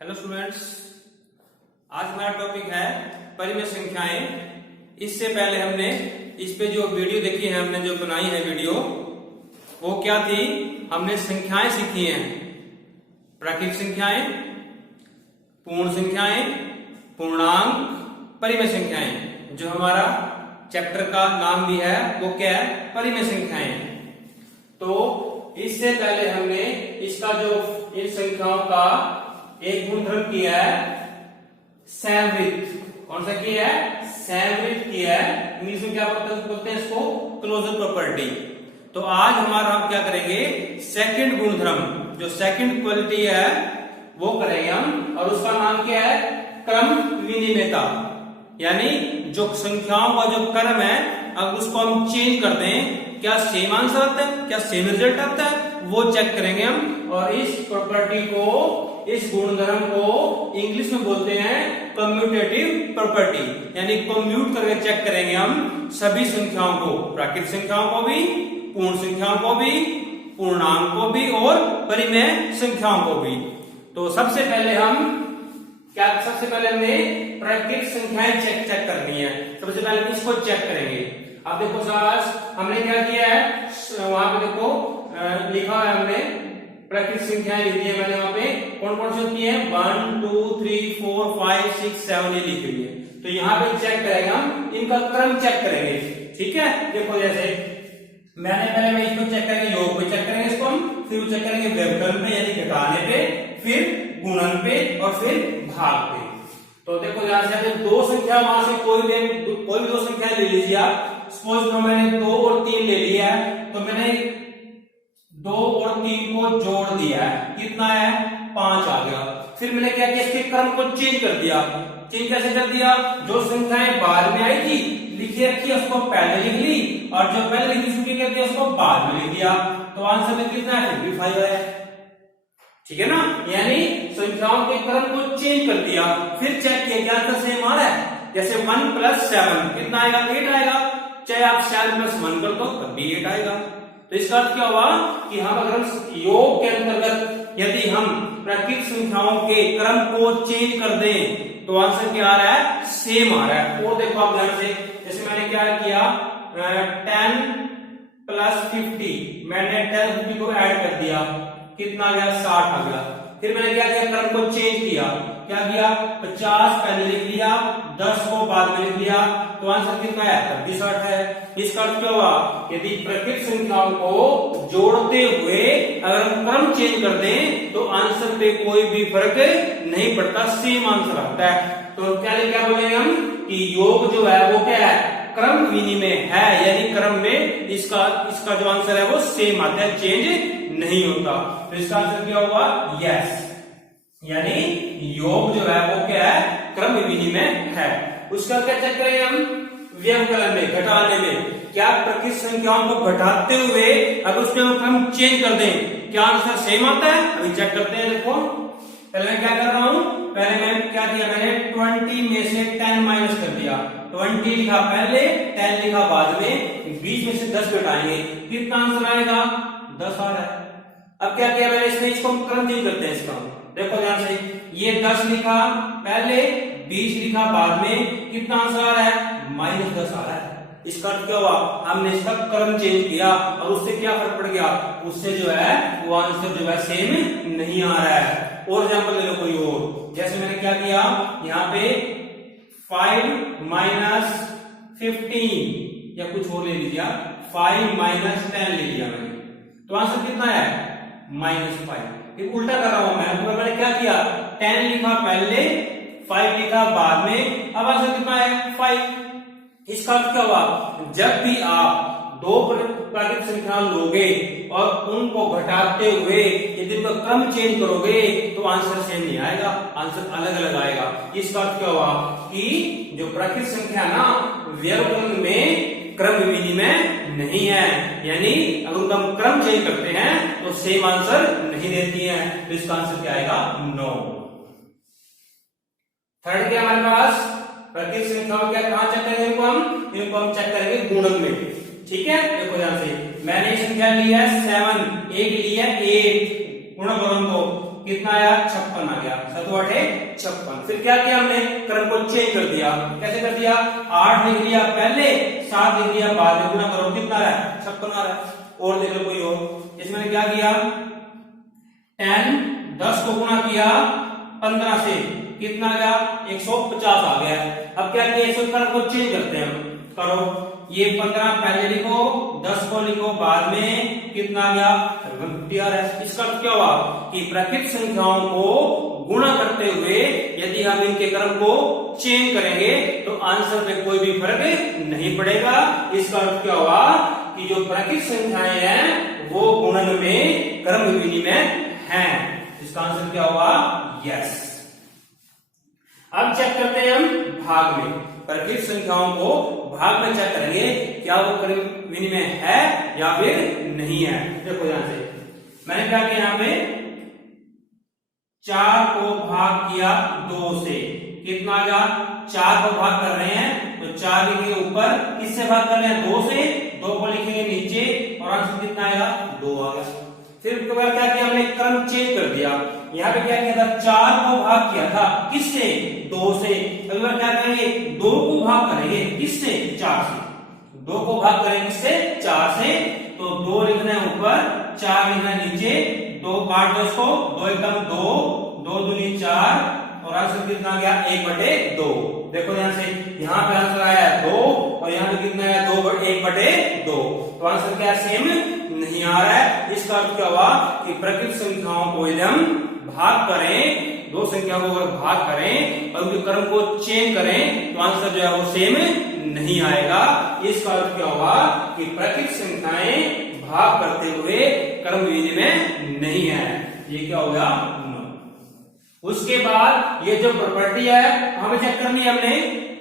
Hello students, आज हमारा topic है परिमेय संख्याएं। इससे पहले हमने इस पे जो वीडियो देखी है, हमने जो बनाई है वीडियो, वो क्या थी? हमने संख्याएं सीखी हैं, प्राकृतिक संख्याएं, पूर्ण संख्याएं, पूर्णांक, परिमेय संख्याएं। जो हमारा चैप्टर का नाम भी है वो क्या है? परिमेय संख्याएं। तो इससे पहले हमने इसका जो इन संख्याओं का एक गुणधर्म किया है, सैमवृत्त। कौन सा किया है? सैमवृत्त किया है। इंग्लिश में क्या बोलते हैं इसको? Closure property. तो आज हमारा हम क्या करेंगे? सेकंड गुणधर्म, जो सेकंड क्वालिटी है वो करेंगे हम, और उसका नाम क्या है? क्रम विनिमयता। यानी जो संख्याओं का जो क्रम है, अगर उसको हम चेंज कर दें, क्या सेम आंसर आता है, क्या सेम रिजल्ट आता है, वो चेक करेंगे हम। और इस प्रॉपर्टी को, इस गुणधर्म को इंग्लिश में बोलते हैं कम्यूटेटिव प्रॉपर्टी। यानी कम्यूट करके चेक करेंगे हम सभी संख्याओं को, प्राकृतिक संख्याओं को भी, पूर्ण संख्याओं को भी, पूर्णांक को भी, और परिमेय संख्याओं को भी। तो सबसे पहले हमें प्राकृतिक संख्याएं चेक करनी है। सबसे पहले इसको चेक करेंगे। अब देखो साज, हमने क्या किया है, वहां पे देखो लिखा है, हमने प्राकृतिक संख्याएं लिखी है मैंने। वहां पे कौन कौन सी होती है? 1 2 3 4 5 6 7 ये लिखी हुई है। तो यहाँ पे चेक करेंगे हम, इनका क्रम चेक करेंगे। ठीक है, देखो जैसे मैं इसको चेक करेंगे, योग पे चेक करेंगे इसको हम, फिर चेक करेंगे व्यवकलन पे यानी घटाने पे, फिर गुणन पे, और फिर भाग पे। तो देखो यहां से दो संख्या, वहां से कोई भी दो संख्या ले लीजिए आप। सपोज करो मैंने 2 और 3 ले लिया है, तो मैंने 2 और 3 को जोड़ दिया है, कितना है? 5 आ गया। फिर मैंने क्या किया? इसके क्रम को चेंज कर दिया। चेंज कैसे कर दिया? जो संख्याएं बाद में आई थी लिखी रखी, उसको पहले लिख ली, और जो पहले लिखी उसको क्या किया? उसको बाद में लिख दिया। तो आंसर में कितना है? 55 है। ठीक है ना? यानी संख्याओं के क्रम को चेंज कर दिया, फिर चेक किया क्या आंसर सेम आ रहा है। जैसे 1 + 7 कितना आएगा? 8 आएगा। चाहे आप 7 + 1 कर दो तब भी 8 आएगा। तो इसका अर्थ क्या हुआ कि हम अगर योग के अंतर्गत यदि हम प्राकृतिक संख्याओं के क्रम को चेंज कर दें तो आंसर क्या आ रहा है? सेम आ रहा है। और देखो आप ध्यान से, जैसे मैंने क्या किया, 10 + 50, मैंने 10 50 को ऐड कर दिया, कितना आ गया? 60 आ गया। फिर मैंने क्या किया? क्रम को चेंज किया। क्या किया? 50 पहले लिख लिया, 10 को बाद में लिख लिया, तो आंसर कितना है? 60 है। इसका अर्थ क्या हुआ? यदि प्राकृतिक संख्याओं को जोड़ते हुए अगर हम क्रम चेंज कर दें तो आंसर पे कोई भी फर्क नहीं पड़ता, सेम आंसर आता है। तो क्या बोलेंगे हम कि योग जो है वो क्या है? क्रम विनिमय है। यानी क्रम में इसका जो आंसर है वो सेम आता है, चेंज नहीं होता। तो इसका आंसर क्या होगा? यस। यानी योग जो है वो क्या है? क्रम विनिमय है। उसका क्या चेक करेंगे हम? व्यवकलन में, घटाने में। क्या प्राकृतिक संख्याओं को घटाते हुए अगर उसमें हम क्रम चेंज कर दें, क्या आंसर सेम आता है? अभी चेक करते हैं। देखो पहले मैं क्या कर रहा हूं, पहले मैं क्या किया, मैंने 20 में से 10 माइनस कर दिया। 20 लिखा पहले, 10 लिखा बाद में, 20 में से 10 घटाएंगे, कितना आंसर आएगा? 10 आ रहा है। अब क्या किया मैंने, इसमें इसको क्रम चेंज करते हैं इसका। देखो ध्यान से, ये 10 लिखा पहले, 20 लिखा बाद में, कितना आंसर आ रहा है? -10 आ रहा है। इसका अर्थ क्या हुआ? हमने इसका क्रम चेंज किया, और उससे क्या फर्क पड़ गया? उससे जो है वो आंसर जो है सेम नहीं आ रहा है। और एग्जाम्पल ले लो कोई और, जैसे मैंने क्या किया, यहाँ पे 5 - 15 या कुछ और ले लीजिए, 5 - 10 ले लिया मैंने, तो आंसर कितना है? -5। उल्टा कर रहा हूं मैंने क्या किया, 10 लिखा पहले, 5 लिखा बाद में, अब आंसर कितना है? 5। इसका अर्थ क्या हुआ? जब भी आप दो प्राकृतिक संख्या लोगे और उनको घटाते हुए यदि उनका क्रम चेंज करोगे तो आंसर सेम नहीं आएगा, आंसर अलग अलग आएगा। इसका अर्थ क्या हुआ कि जो प्राकृतिक संख्या ना, व्यवकलन में क्रम विनिमय नहीं है। यानी अगर उनका हम क्रम चेंज करते हैं तो सेम आंसर नहीं देती है। तो इसका आंसर क्या आएगा? नो। थर्ड क्या हमारे पास? प्राकृतिक संख्याओं क्या कहां चेक करेंगे इनको हम चेक करेंगे गुणन में। ठीक है, देखो ध्यान से, मैंने संख्या ली है 7, एक लिया 8, गुणा करो उनको, कितना आया? 56 आ गया। 56। फिर क्या किया हमने, क्रम को चेंज कर दिया। कैसे कर दिया, 8 लिख लिया पहले, 7 लिख लिया बाद में, गुना करो कितना आ रहा है, 56 आ रहा है। और देख लो कोई और, इसमें क्या किया, 10 को गुना किया 15 से, कितना आ गया, 150 आ गया। अब क्या किया, इसको क्रम को चेंज करते हैं हम, करो ये 15 पहले लिखो, 10 को लिखो बाद में, कितना आ गया, 50 आ रहा है। इसका अर्थ क्या हुआ कि प्राकृतिक संख्याओं को गुणा करते हुए यदि हम इनके क्रम को चेंज करेंगे तो आंसर में कोई भी फर्क नहीं पड़ेगा। इसका अर्थ क्या हुआ कि जो प्राकृतिक संख्याएं हैं वो गुणन में क्रम विनिमय हैं। इसका आंसर क्या हुआ, यस। अब चेक करते हैं हम भाग में, प्राकृतिक संख्याओं को भाग में चेक करेंगे क्या वो क्रम विनिमय है या फिर नहीं है। देखो यहां से मैंने क्या किया, यहाँ पे 4 को भाग किया 2 से, कितना आ गया, 4 को भाग कर रहे हैं तो 4 लिखेंगे ऊपर, किससे भाग कर रहे हैं, 2 से, 2 को लिखेंगे नीचे और आंसर कितना आएगा, 2 आ गया। फिर उसके बाद क्या किया हमने, क्रम चेंज कर दिया। यहाँ पे क्या किया था, 4 को भाग किया था किससे, 2 से। अगली बार क्या करेंगे, 2 को भाग करेंगे किससे, 4 से। 2 को भाग करेंगे किससे, 4 से, तो 2 लिखना है ऊपर, 4 लिखना है नीचे, 2 काट दो इसको, 2 एकदम 2, 2 दूनी 4 और आंसर कितना आ गया, 1/2। देखो ध्यान से, यहाँ पे आंसर आया 2 और यहाँ पे कितना आया, 1/2। तो आंसर क्या सेम नहीं आ रहा है। इसका अर्थ क्या हुआ कि प्राकृतिक संख्याओं को यदि हम भाग करें, 2 संख्याओं को अगर भाग करें और उनके क्रम को चेंज करें तो आंसर जो है वो सेम नहीं आएगा। इसका अर्थ क्या हुआ कि प्राकृतिक संख्याएं भाग करते हुए क्रम विनिमय में नहीं है। ये क्या हो गया, नो। उसके बाद ये जो प्रॉपर्टी है हमें चेक करनी है, हमने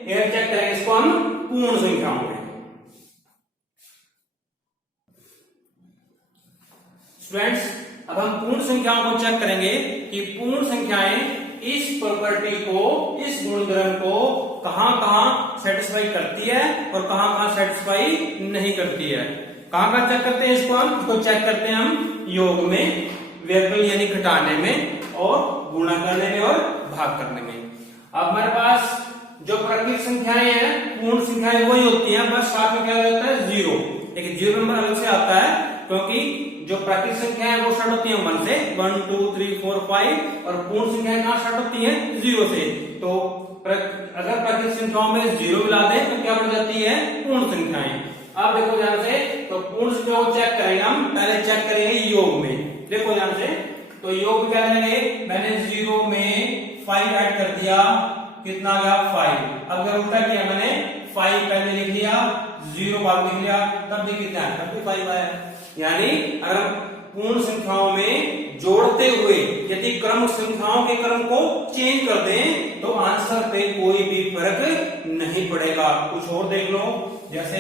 ये चेक करेंगे इसको हम पूर्ण संख्याओं में। स्टूडेंट्स अब हम पूर्ण संख्याओं को चेक करेंगे कि पूर्ण संख्याएं इस प्रॉपर्टी को, इस गुणधर्म को कहां कहां सेटिस्फाई करती है और कहां कहां सेटिस्फाई नहीं करती है। कहां कहां चेक करते हैं इसको, हम इसको चेक करते हैं हम योग में, व्यवकलन यानी घटाने में और गुणा करने में और भाग करने में। अब हमारे पास जो प्राकृतिक संख्याएं हैं, पूर्ण संख्याएं वही होती हैं, बस साथ में क्या होता है, 0। लेकिन 0 नंबर अलग से आता है क्योंकि जो प्राकृतिक संख्या है वो स्टार्ट होती है 1 से, 1 2 3 4 5 और पूर्ण संख्याएं कहां स्टार्ट होती हैं, 0 से। तो अगर प्राकृतिक संख्याओं में 0 मिला दें तो क्या बन जाती है, पूर्ण संख्याएं। अब देखो ध्यान से, तो पूर्ण संख्याओं को चेक करेंगे हम, पहले चेक करेंगे योग में। देखो ध्यान से, तो योग में क्या करेंगे, मैंने 0 में 5 ऐड कर दिया, कितना आ गया, 5। अब अगर उल्टा किया, मैंने 5 पहले लिख लिया, 0 बाद लिख लिया, तब भी कितना है, 35 आया। यानी अगर पूर्ण संख्याओं में जोड़ते हुए यदि क्रम संख्याओं के क्रम को चेंज कर दें तो आंसर पे कोई भी फर्क नहीं पड़ेगा। कुछ और देख लो, जैसे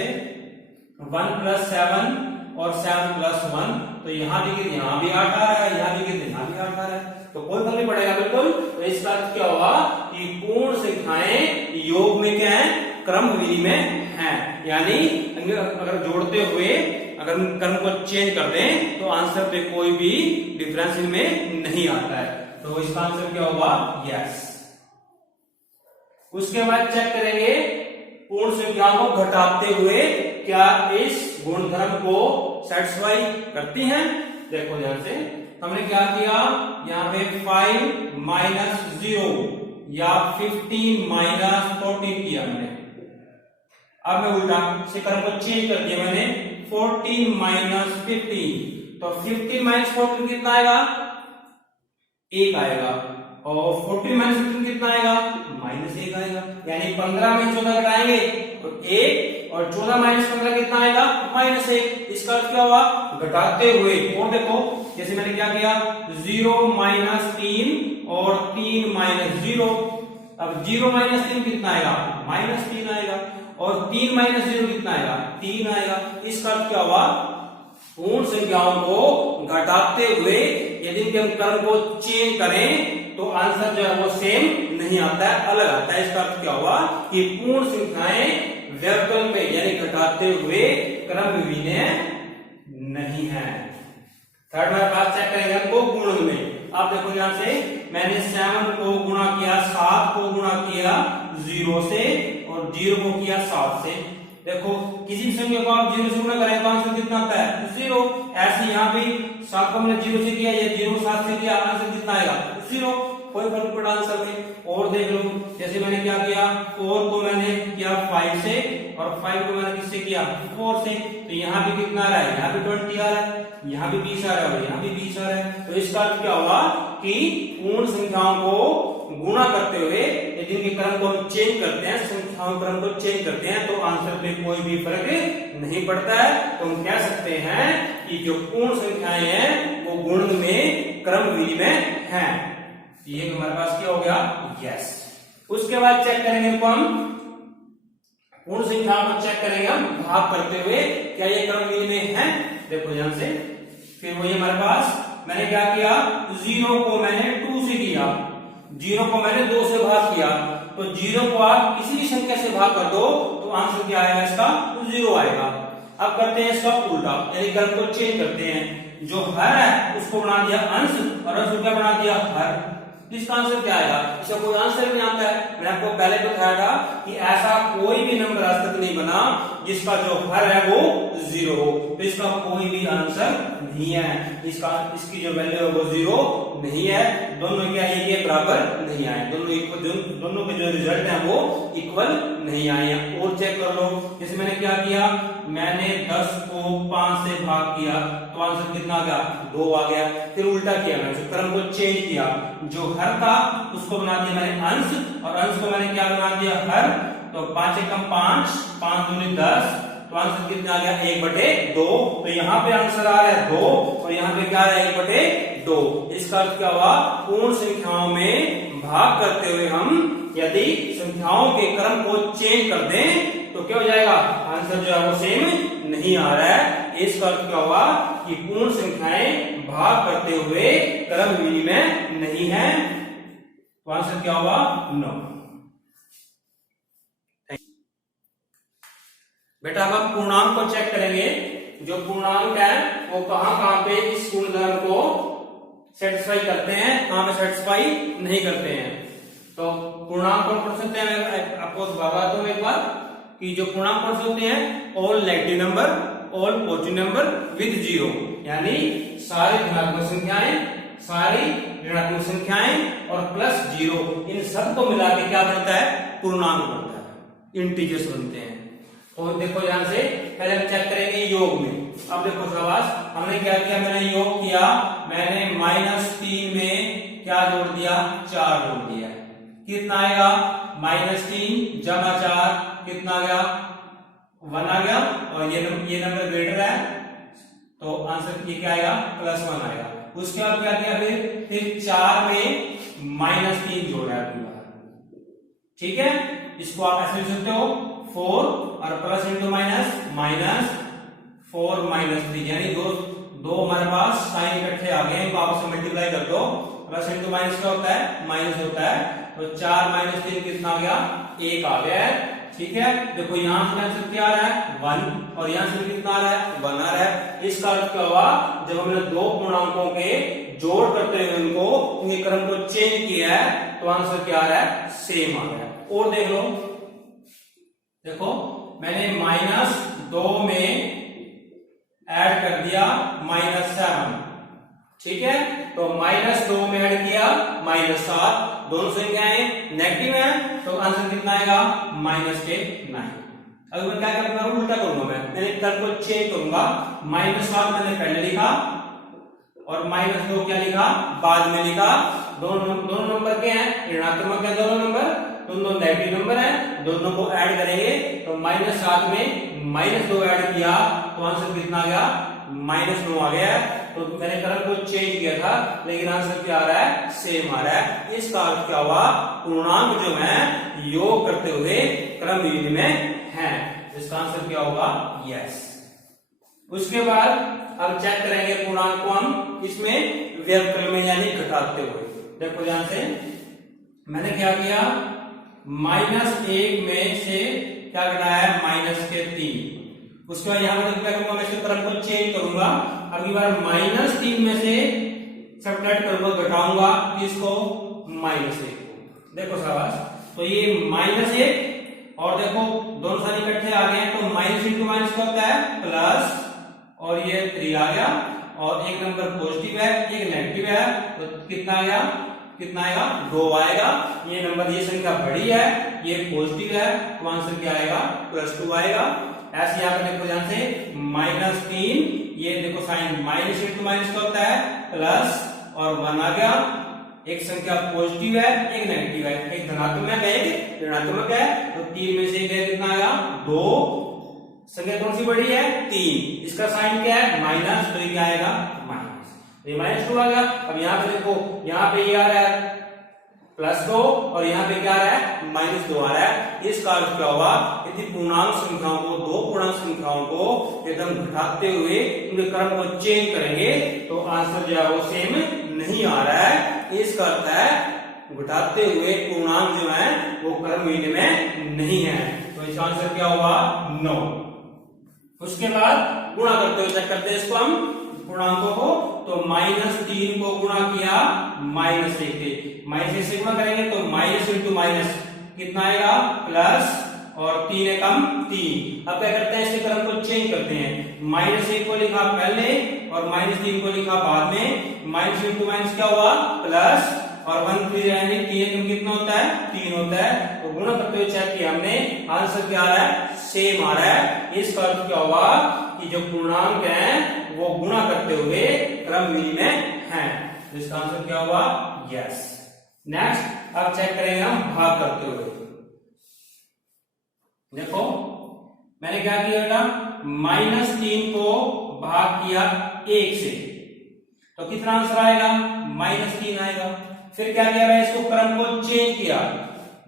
1 + 7 और 7 + 1, तो यहाँ भी यहाँ भी 8 आ रहा है, यहाँ भी यहाँ भी 8 आ रहा है, तो कोई फर्क नहीं पड़ेगा बिल्कुल। तो इसका अर्थ क्या हुआ कि पूर्ण संख्याएं योग में क्या है, क्रम विनिमय है। यानी अगर जोड़ते हुए अगर क्रम को चेंज कर दें तो आंसर पे कोई भी डिफरेंस इनमें नहीं आता है। तो इसका आंसर क्या होगा, यस। उसके बाद चेक करेंगे पूर्ण संख्याओं को घटाते हुए क्या इस गुणधर्म को सेटिस्फाई करती हैं। देखो ध्यान से, हमने क्या किया, यहाँ पे 5 - 0 या 15 - 14 किया हमने। अब मैं उल्टा से क्रम को चेंज कर दिया मैंने, 14 - 15, तो 15 - 14 कितना आएगा, 1 आएगा, और 14 - 15 कितना आएगा, -1 आएगा। यानी 15 में 14 घटाएंगे तो 1, और 14 - 15 कितना आएगा, -1। इसका अर्थ क्या हुआ, घटाते हुए। और देखो जैसे मैंने क्या किया, 0 - 3 और 3 - 0। अब 0 - 3 कितना आएगा, -3 आएगा, और 3 - 0 कितना आएगा, 3 आएगा। इसका अर्थ क्या हुआ, पूर्ण संख्याओं को घटाते हुए यदि इनके हम क्रम को चेंज करें तो आंसर जो है वो सेम नहीं आता है, अलग आता है। इसका अर्थ क्या हुआ कि पूर्ण संख्याएं व्यवकलन में यानी घटाते हुए क्रम विनिमय नहीं है। थर्ड हमारे पास चेक करेंगे हमको गुणन में। आप देखो यहां से मैंने 7 को गुणा किया, 7 को गुणा किया 0 से और 0 को किया 7 से। देखो किसी भी संख्या को आप 0 से गुणा करें तो आंसर कितना आता है 0। ऐसे यहाँ भी 7 को हमने 0 से किया, या 0 7 से किया, आंसर कितना आएगा 0। कोई फर्क पड़ा आंसर में। और देख लो जैसे मैंने क्या किया, 4 को मैंने किया 5 से और 5 को मैंने किससे किया 4 से, तो यहाँ भी कितना आ रहा है, यहाँ भी 20 आ रहा है, यहाँ भी 20 आ रहा है और यहाँ भी 20 आ रहा है। तो इसका अर्थ क्या हुआ कि पूर्ण संख्याओं को गुणा करते हुए यदि इनके क्रम को हम चेंज करते हैं, संख्याओं क्रम को चेंज करते हैं तो आंसर पे कोई भी फर्क नहीं पड़ता है। तो हम कह सकते हैं कि जो पूर्ण संख्याएं हैं वो गुणन में क्रम विनिमय हैं। ये हमारे पास क्या हो गया, यस। उसके बाद चेक करेंगे इनको हम, पूर्ण संख्याओं को चेक करेंगे हम भाग करते हुए, क्या ये क्रम विनिमय है। देखो ध्यान से, फिर वही हमारे पास मैंने क्या किया, 0 को मैंने 2 से किया, 0 को मैंने 2 से भाग किया, तो 0 को आप किसी भी संख्या से भाग कर दो तो आंसर क्या आएगा इसका 0 आएगा। अब करते हैं इसका उल्टा, यानी क्रम को चेंज करते हैं। जो हर है उसको बना दिया अंश और अंश को क्या बना दिया हर, इसका आंसर क्या आएगा, इसका कोई आंसर नहीं आता है। मैंने आपको पहले बताया था कि ऐसा कोई भी नंबर आज तक नहीं बना जिसका जो हर है वो 0 हो, तो इसका कोई भी आंसर नहीं है, इसकी जो वैल्यू है वो 0 नहीं है। दोनों क्या है, ये बराबर नहीं आए, दोनों के जो रिजल्ट है वो इक्वल नहीं आए। और चेक कर लो, जैसे मैंने क्या किया, मैंने 10 को 5 से भाग किया तो आंसर कितना आ गया 2 आ गया। फिर उल्टा किया, मैंने क्रम को चेंज किया, जो हर था उसको बना दिया मैंने अंश और अंश को मैंने क्या बना दिया हर, तो 5 एकम 5, 5 दूनी 10, तो आंसर कितना आ गया 1/2। तो यहाँ पे आंसर आ रहा है 2 और यहाँ पे क्या आ रहा है 1/2। इसका अर्थ क्या हुआ, पूर्ण संख्याओं में भाग करते हुए हम यदि संख्याओं के क्रम को चेंज कर दें तो क्या हो जाएगा, आंसर जो है वो सेम नहीं आ रहा है। इसका अर्थ क्या हुआ कि पूर्ण संख्याएं भाग करते हुए क्रम विनिमय नहीं है, तो आंसर क्या हुआ 9। बेटा अब हम पूर्णांक को चेक करेंगे। जो पूर्णांक है वो कहां पे इस गुणधर्म को सेटिस्फाई करते हैं, कहां पे सेटिस्फाई नहीं करते हैं। तो पूर्णांक को पढ़ सकते हैं, आपको बताता हूं एक बार कि जो पूर्णांक पढ़ सकते हैं, all negative number, all positive number with 0, यानी सारी धनात्मक संख्याएं, सारी ऋणात्मक संख्याएं और प्लस 0, इन सब को मिला के क्या बनता है, पूर्णांक बनता है, इंटीजर्स बनते हैं। तो देखो ध्यान से, पहले हम चेक करेंगे योग में। अब देखो शाबाश, हमने क्या किया, मैंने योग किया, मैंने -3 में क्या जोड़ दिया, 4 जोड़ दिया, कितना आएगा -3 जमा 4 कितना आ गया 1 आ गया, और ये नंबर ग्रेटर है तो आंसर ये क्या आएगा +1 आएगा। उसके बाद क्या किया, फिर 4 में -3 जोड़ा है, ठीक है। इसको आप ऐसे लिख सकते हो 4 और प्लस इंटू माइनस, -4 -3, यानी दो हमारे पास साइन इकट्ठे आ गए, इनको आपस में मल्टीप्लाई कर दो, प्लस इंटू माइनस क्या होता है, माइनस होता है, तो 4 - 3 कितना आ गया 1 आ गया है, ठीक है। देखो यहां से आंसर क्या आ रहा है 1 और यहां से कितना आ रहा है 1 आ रहा है। इसका अर्थ क्या हुआ, जब हमने दो पूर्णांकों के जोड़ करते हुए उनके क्रम को चेंज किया है तो आंसर क्या आ रहा है, सेम आ रहा है। और देख लो, देखो मैंने -2 में ऐड कर दिया -7, ठीक है, तो -2 में ऐड किया -7, दोनों संख्याएं नेगेटिव हैं तो आंसर कितना आएगा -9। अगर मैं क्या करूंगा, उल्टा करूंगा, मैंने क्रम को चेंज करूंगा, -7 मैंने पहले लिखा और -2 क्या लिखा बाद में लिखा। दोनों नंबर के हैं, ऋणात्मक है दोनों नंबर, दोनों नेगेटिव नंबर है, दोनों को ऐड करेंगे तो -7 में -2 ऐड किया तो आंसर कितना आ गया -9 आ गया। तो मैंने क्रम को चेंज किया था लेकिन आंसर क्या आ रहा है, सेम आ रहा है। इसका अर्थ क्या हुआ, पूर्णांक जो है योग करते हुए क्रम विनिमय है, इसका आंसर क्या होगा यस। उसके बाद हम चेक करेंगे पूर्णांक को हम इसमें व्यवकलन में यानी घटाते हुए। देखो ध्यान से, मैंने क्या किया, -1 में से क्या घटाया है -3, उसके बाद यहां पर क्या करूंगा, मैं इसके क्रम को चेंज करूंगा। अगली बार -3 में से सब्ट्रैक्ट करूंगा, घटाऊंगा किसको, -1 को। देखो शाबाश, तो ये -1 और देखो दोनों सारे इकट्ठे आ गए तो माइनस इंटू माइनस क्या होता है, प्लस, और ये 3 आ गया और एक नंबर पॉजिटिव है एक नेगेटिव है, तो कितना आएगा, कितना आएगा, 2 आएगा। ये नंबर, ये संख्या बड़ी है, ये पॉजिटिव है, तो आंसर क्या आएगा, +2 आएगा। ऐसे यहाँ पे देखो ध्यान से, -3, ये देखो साइन माइनस इंटू माइनस क्या होता है, प्लस, और 1 आ गया। एक संख्या पॉजिटिव है एक नेगेटिव है, एक धनात्मक है एक ऋणात्मक है, तो 3 में से कितना आया, 2। संख्या कौन सी बड़ी है, 3, इसका साइन क्या है, माइनस, तो ये क्या आएगा, माइनस, तो ये -2 आ गया। अब यहाँ पे देखो, यहाँ पे ये आ रहा है +2 और यहाँ पे क्या आ रहा है, -2 आ रहा है। इसका अर्थ क्या हुआ, यदि पूर्णांक संख्याओं को, दो पूर्णांक संख्याओं को एकदम घटाते हुए उनके क्रम को चेंज करेंगे तो आंसर जो है वो सेम नहीं आ रहा है। इसका अर्थ है घटाते हुए पूर्णांक जो है वो क्रम में नहीं है, तो इसका आंसर क्या हुआ, 9। उसके बाद गुणा करते हुए चेक करते हैं इसको हम पूर्णांकों को, तो -3 को गुणा किया -1 से, -1 से गुणा करेंगे तो माइनस इंटू माइनस कितना आएगा, प्लस, और 3 एकम 3। अब क्या करते हैं, इसके क्रम को चेंज करते हैं, -1 को लिखा पहले और -3 को लिखा बाद में, माइनस इंटू माइनस क्या हुआ, प्लस, और 1 3 यानी 3 एकम कितना होता है, 3 होता है। तो गुणा करते हुए चेक किया हमने, आंसर क्या आ रहा है, सेम आ रहा है। इसका अर्थ क्या हुआ कि जो पूर्णांक है वो गुणा करते हुए क्रम में है, तो इसका आंसर क्या हुआ, यस। नेक्स्ट अब चेक करेंगे हम भाग करते हुए। देखो मैंने क्या किया बेटा, -3 को भाग किया 1 से, तो कितना आंसर आएगा, -3 आएगा। फिर क्या किया भाई, इसको क्रम को चेंज किया,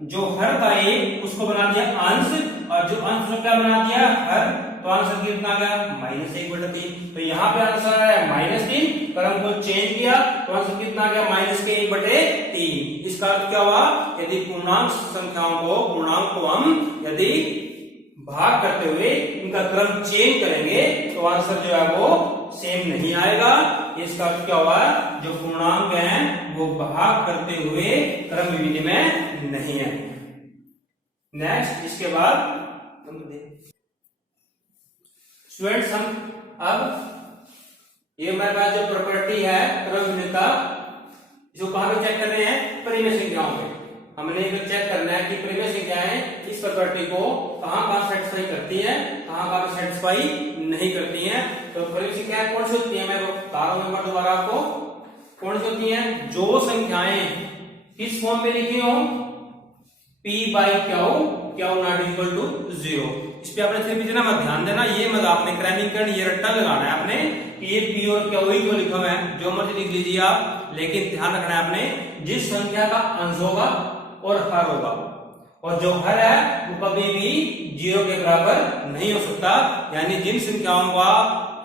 जो हर था एक उसको बना दिया अंश, और जो अंश को क्या बना दिया, हर, तो आंसर कितना आ गया, -1/3। तो यहाँ पे आंसर आया -3, क्रम को चेंज किया तो आंसर कितना आ गया, -1/3। इसका अर्थ क्या हुआ, यदि पूर्णांक संख्याओं को, पूर्णांक को हम यदि भाग करते हुए इनका क्रम चेंज करेंगे तो आंसर जो है वो सेम नहीं आएगा। इसका अर्थ क्या हुआ, जो पूर्णांक हैं वो भाग करते हुए क्रम विधि में नहीं है। नेक्स्ट इसके बाद स्टूडेंट्स, हम अब ये हमारे पास जो प्रॉपर्टी है क्रम विधि का, जो कहां पे चेक कर रहे हैं, परिमेय संख्याओं पे। हमने ये चेक करना है कि परिमेय संख्याएं इस प्रॉपर्टी को कहां सेटिस्फाई करती है, कहां सेटिस्फाई नहीं करती हैं। तो परिमेय संख्याएं कौन सी होती है, मैं बता रहा हूं दोबारा आपको, कौन सी होती हैं, जो संख्याएं किस फॉर्म में लिखी हो, P/Q नॉट इक्वल टू 0। इस पे आपने सिर्फ इतना मत ध्यान देना, ये मत आपने क्रमीकरण ये रट्टा लगाना है आपने कि ये P और Q क्यों लिखा हुआ है, जो मर्जी लिख लीजिए आप, लेकिन ध्यान रखना है आपने, जिस संख्या का अंश होगा और हर होगा, और जो हर है वो कभी भी 0 के बराबर नहीं हो सकता। यानी जिन संख्याओं का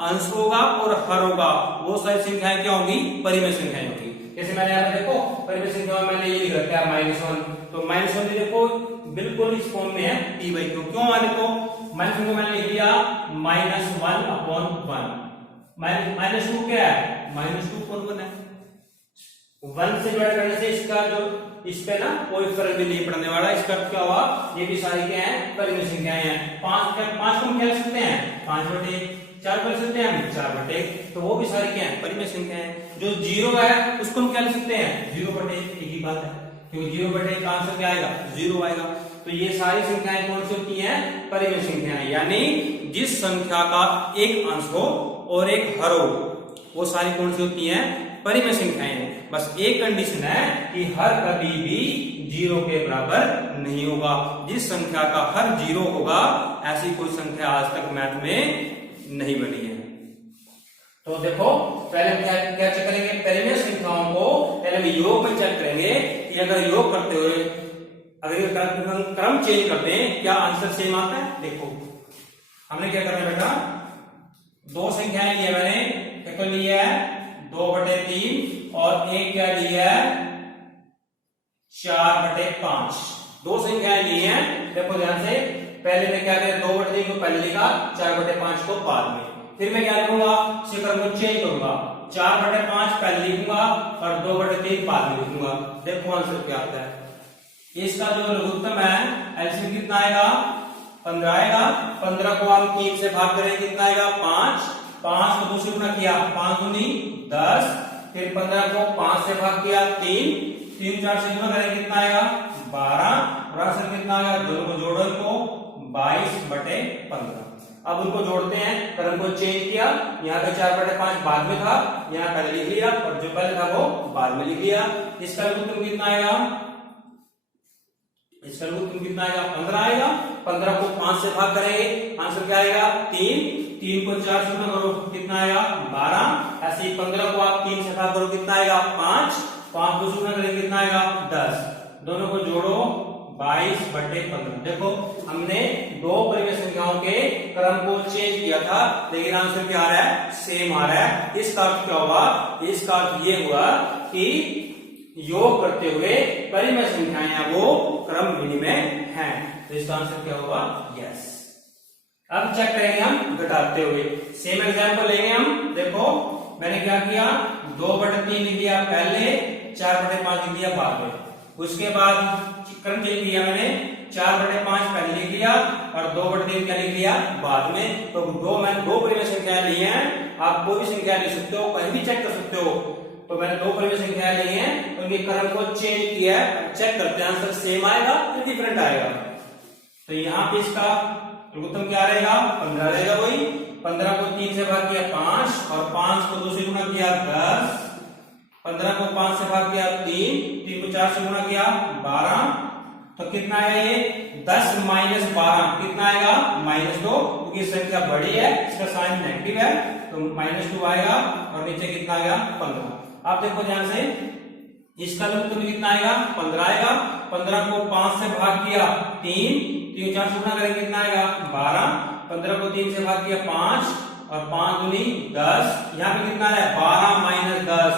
अंश होगा और हर होगा वो सारी संख्याएं क्या होंगी, परिमेय संख्याएं होंगी। जैसे मैंने यहाँ पे देखो परिमेय संख्याओं मैंने ये लिख रखा है -1, तो -1 भी देखो बिल्कुल इस फॉर्म में है P/Q। क्यों है, देखो -1 को मैंने लिख दिया -1/1, -2 क्या है, -2/1 है। 1 से डिवाइड करने से इसका जो इस पे ना कोई फर्क भी नहीं पड़ने वाला। इसका क्या हुआ, ये भी सारी क्या है, परिमेय संख्याएं हैं। 5 को हम क्या लिख सकते हैं, 5/1, 4 कर सकते हैं हम 4/1, तो वो भी सारी क्या है, परिमेय संख्याएं हैं। जो 0 है उसको हम क्या लिख सकते हैं, 0/1, एक ही बात है, क्योंकि 0/1 का आंसर क्या आएगा, 0 आएगा। तो ये सारी संख्याएं कौन सी होती हैं, परिमेय संख्याएं। यानी जिस संख्या का एक अंश हो और एक हर हो वो सारी कौन सी होती हैं, परिमेय संख्याएं। बस एक कंडीशन है कि हर कभी भी 0 के बराबर नहीं होगा। जिस संख्या का हर 0 होगा ऐसी कोई संख्या आज तक मैथ में नहीं बनी है। तो देखो पहले हम क्या चेक करेंगे, परिमेय संख्याओं को पहले हम योग में चेक करेंगे कि अगर योग करते हुए अगर क्रम चेंज करते हैं क्या आंसर सेम आता है। देखो हमने क्या करना है बेटा, दो संख्याएं ली है मैंने, एक तो लिया है 2/3 और एक क्या लिया है 4/5। दो संख्याएं ली हैं, देखो ध्यान से, पहले ने क्या किया 2/3 को पहले लिखा, 4/5 को बाद में। फिर मैं क्या करूंगा, इसे क्रम को चेंज करूंगा, 4/5 पहले लिखूंगा और 2/3 बाद में लिखूंगा। देखो आंसर क्या आता है। इसका जो लघुत्तम है एलसीएम कितना आएगा, 15 आएगा। 15 को हम 3 से भाग करेंगे, कितना आएगा 5। 5 को 2 से गुणा किया, 5 दूनी 10। फिर 15 को 5 से भाग किया 3, 3 4 से गुणा करेंगे, कितना आएगा 12। और आंसर कितना आएगा, दोनों को जोड़ो इनको, 22/15। अब उनको जोड़ते हैं, क्रम को चेंज किया, यहाँ पे 4/5 बाद में था, यहाँ पहले लिख लिया और जो पहले था वो बाद में लिख लिया। इसका लघुत्तम कितना आएगा, इसका लघुत्तम कितना आएगा 15 आएगा। 15 को 5 से भाग करेंगे, आंसर क्या आएगा 3। 3 को 4 से गुणा करो, कितना आएगा 12। ऐसे ही 15 को आप 3 से भाग करो, कितना आएगा 5। 5 को गुणा करेंगे, कितना आएगा 10। दोनों को जोड़ो, 22/15। देखो हमने दो परिमेय संख्याओं के क्रम को चेंज किया था, लेकिन आंसर क्या आ रहा है, सेम आ रहा है। इसका अर्थ क्या हुआ, इसका अर्थ ये हुआ कि योग करते हुए परिमेय संख्याएं वो क्रम विनिमय हैं। तो इसका आंसर क्या होगा, यस। अब चेक करेंगे हम घटाते हुए, सेम एग्जांपल लेंगे हम। देखो मैंने क्या किया, 2/3 लिख दिया पहले, 4/5 लिख दिया बाद में। उसके बाद क्रम चेंज किया मैंने, 4/5 पहले लिख लिया और 2/3 क्या लिख लिया बाद में। तो मैंने दो परिमेय संख्याएं ली हैं, आप कोई भी संख्या ले सकते हो, कहीं भी चेक कर सकते हो। तो मैंने दो परिमेय संख्याएं ली हैं, उनके क्रम को चेंज किया है, चेक करते हैं आंसर सेम आएगा या डिफरेंट आएगा। तो यहाँ पे इसका लघुत्तम क्या रहेगा, 15 रहेगा। वही 15 को 3 से भाग किया 5 और 5 को 2 से गुणा किया 10। 15 को 5 से भाग किया 3, 3 को 4 से गुणा किया 12। तो कितना आएगा ये 10 - 12 कितना आएगा -2, क्योंकि संख्या बड़ी है, इसका साइन नेगेटिव है, तो -2 आएगा। और नीचे कितना आएगा 15। आप देखो ध्यान से, इसका लघुत्तम कितना आएगा 15 आएगा। 15 को 5 से भाग किया 3, 3 4 से गुणा करेंगे, कितना आएगा 12। 15 को 3 से भाग किया 5 और 5 दूनी 10। यहाँ पे कितना है 12 - 10,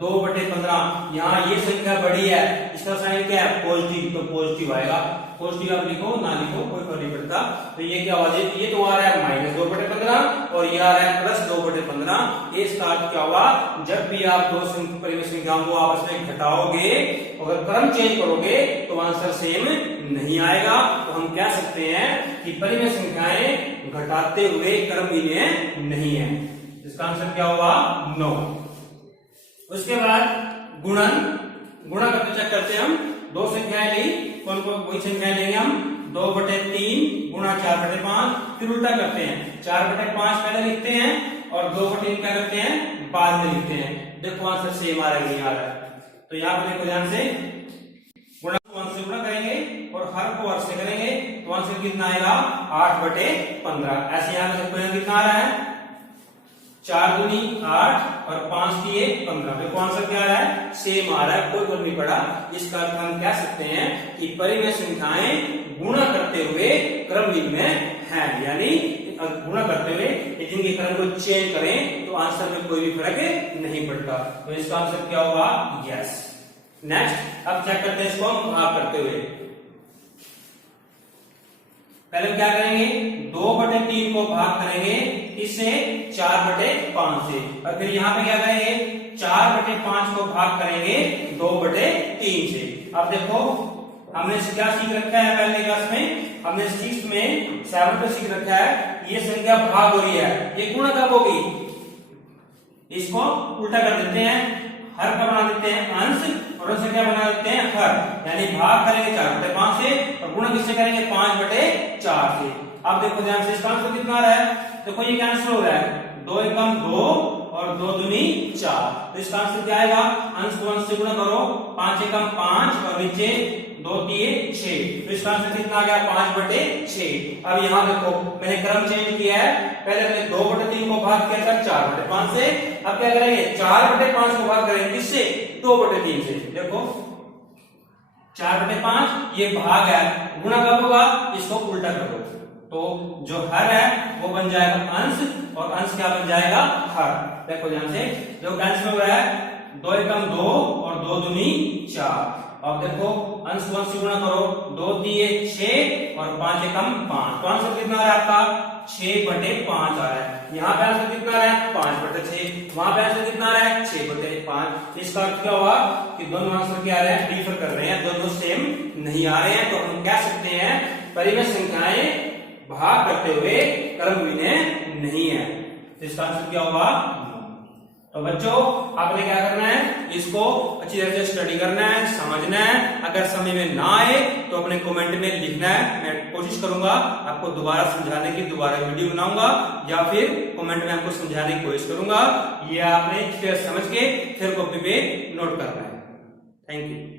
2/15। यहाँ ये संख्या बड़ी है, इसका साइन क्या है पॉजिटिव, तो पॉजिटिव आएगा। पॉजिटिव आप लिखो ना लिखो कोई फर्क नहीं पड़ता। तो ये क्या हुआ, ये तो आ रहा है -2/15 और ये आ रहा है +2/15। इसका अर्थ क्या हुआ, जब भी आप दो परिमेय संख्याओं को आपस में घटाओगे, अगर क्रम चेंज करोगे तो आंसर सेम नहीं आएगा। तो हम कह सकते हैं कि परिमेय संख्याएं घटाते हुए क्रम विनिमय नहीं है। इसका आंसर क्या हुआ 9। उसके बाद गुणा करके चेक करते हैं हम। दो संख्याएं ली, कौन कौन वही संख्याएं लेंगे हम, 2/3 गुणा 4/5। फिर उल्टा करते हैं, 4/5 पहले लिखते हैं और 2/3 क्या करते हैं बाद में लिखते हैं। देखो आंसर सेम आ रहा है, नहीं आ रहा है। तो यहाँ पे देखो ध्यान से, गुणा को 1 से गुणा करेंगे और हर को हर से करेंगे, तो आंसर कितना आएगा 8/15। ऐसे यहाँ पे देखो कितना आ रहा है, 4 दूनी 8 और 5 दिए 15। देखो आंसर क्या आ रहा है, सेम आ रहा है, कोई फर्क नहीं पड़ा। इसका अर्थ हम कह सकते हैं कि परिमेय संख्याएं गुणा करते हुए क्रम विनिमय हैं, यानी गुणा करते हुए जिनके क्रम को चेंज करें तो आंसर में कोई भी फर्क नहीं पड़ता। तो इसका आंसर क्या होगा, यस। नेक्स्ट अब चेक करते हैं इसको हम भाग करते हुए। पहले क्या करेंगे, 2/3 को भाग करेंगे इससे 4/5 से, और फिर यहाँ पे क्या करेंगे 4/5 को भाग करेंगे 2/3 से। अब देखो हमने क्या सीख रखा है पहले क्लास में, हमने 6 में 7 पे सीख रखा है, ये संख्या भाग हो रही है, ये गुणा कब होगी, इसको उल्टा कर देते हैं, हर का बना देते हैं अंश और अंश क्या बना देते हैं हर, यानी भाग करेंगे 4/5 से और गुणा किससे करेंगे 5/4 से। अब देखो ध्यान से, इसका आंसर कितना आ रहा है, देखो ये कैंसिल हो रहा है, 2 एकम 2 और 2 दूनी 4। तो इसका आंसर क्या आएगा, अंश को अंश से गुणा करो, 5 एकम 5 और नीचे 2 3 6। तो इसका आंसर कितना आ गया 5/6। अब यहाँ देखो मैंने क्रम चेंज किया है, पहले हमने 2/3 को भाग किया था 4/5 से, अब क्या करेंगे 4/5 को भाग करेंगे किससे 2/3 से। देखो 4/5 ये भाग है, गुणा कब होगा, इसको उल्टा कर दो, तो जो हर है वो बन जाएगा अंश और अंश क्या बन जाएगा हर। देखो ध्यान से, जो कैंसिल हो रहा है 2 एकम 2 और 2 दूनी 4। अब देखो अंश को अंश से गुणा करो, 2 3 6 और 5 एकम 5। तो आंसर कितना आ रहा है आपका 6/5 आ रहा है। यहाँ पे आंसर कितना आ रहा है 5/6, वहां पे आंसर कितना आ रहा है 6/5। इसका अर्थ क्या हुआ कि दोनों आंसर क्या आ रहे हैं, डिफर कर रहे हैं, दोनों सेम नहीं आ रहे हैं। तो हम कह सकते हैं परिमेय संख्याएं भाग करते हुए क्रम विन्याय नहीं है। तो इसका आंसर क्या होगा। तो बच्चों आपने क्या करना है, इसको अच्छी तरह से स्टडी करना है, समझना है। अगर समझ में ना आए तो अपने कमेंट में लिखना है, मैं कोशिश करूंगा आपको दोबारा समझाने की, दोबारा वीडियो बनाऊंगा या फिर कमेंट में आपको समझाने की कोशिश करूंगा। ये आपने फिर समझ के फिर कॉपी पे नोट करना है। Thank you.